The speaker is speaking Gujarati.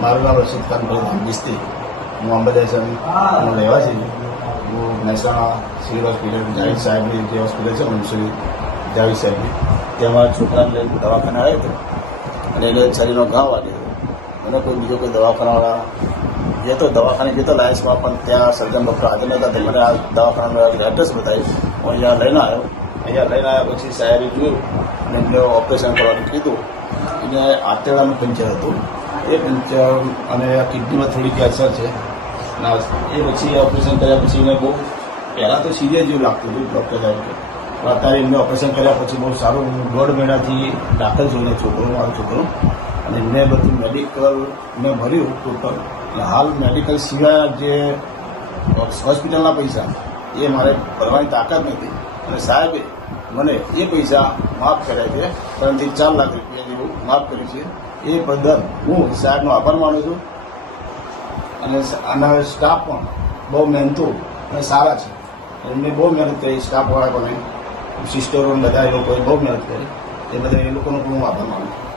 મારું નામ રશીદ ખાન ભાઈ બિસ્તી. હું અંબાદાસનો રહેવાસી. હું મહેસાણા સિવિલ હોસ્પિટલ જાવેદ સાહેબની જે હોસ્પિટલ છે મનસુરી જાવેદ સાહેબની, ત્યાં મારા છોકરાને લઈને દવાખાને આવ્યો હતો અને એને શરીરનો ઘા વાગ્યો હતો. મને કોઈ બીજો કોઈ દવાખાનાવાળા તો દવાખાને જતો લાયન્સમાં, પણ ત્યાં સર્જન ડૉક્ટર હાજર નહોતા. તે મને આ દવાખાનાનું એડ્રેસ બતાવ્યું. હું અહીંયા લઈને આવ્યો. અહીંયા લઈને આવ્યા પછી સાહેબે જોયું અને એમને ઓપરેશન કરવાનું કીધું. એને આંતરડાનું પંચર હતું. એ પંચર અને કિડનીમાં થોડી કેન્સર છે. એ પછી ઓપરેશન કર્યા પછી એને બહુ પહેલાં તો સિરિયસ જેવું લાગતું હતું ડૉક્ટર સાહેબ કે, પણ અત્યારે એમને ઓપરેશન કર્યા પછી બહુ સારું. 1.5 મહિનાથી દાખલ છું એને મારો છોકરો, અને એમને બધું મેડિકલ મેં ભર્યું ટોટલ. અને હાલ મેડિકલ સિવાય જે હોસ્પિટલના પૈસા એ મારે ભરવાની તાકાત નથી, અને સાહેબે મને એ પૈસા માફ કર્યા છે. પરંતુ 4 લાખ રૂપિયા જેવું માફ કર્યું છે. એ બદલ હું સાહેબનો આભાર માનું છું. અને આના સ્ટાફ પણ બહુ મહેનતુ અને સારા છે. એમને બહુ મહેનત કરી, સ્ટાફવાળા પણ સિસ્ટરો બધા એ લોકોએ બહુ મહેનત કરી. એ બધા એ લોકોનો પણ હું આભાર માનું છું.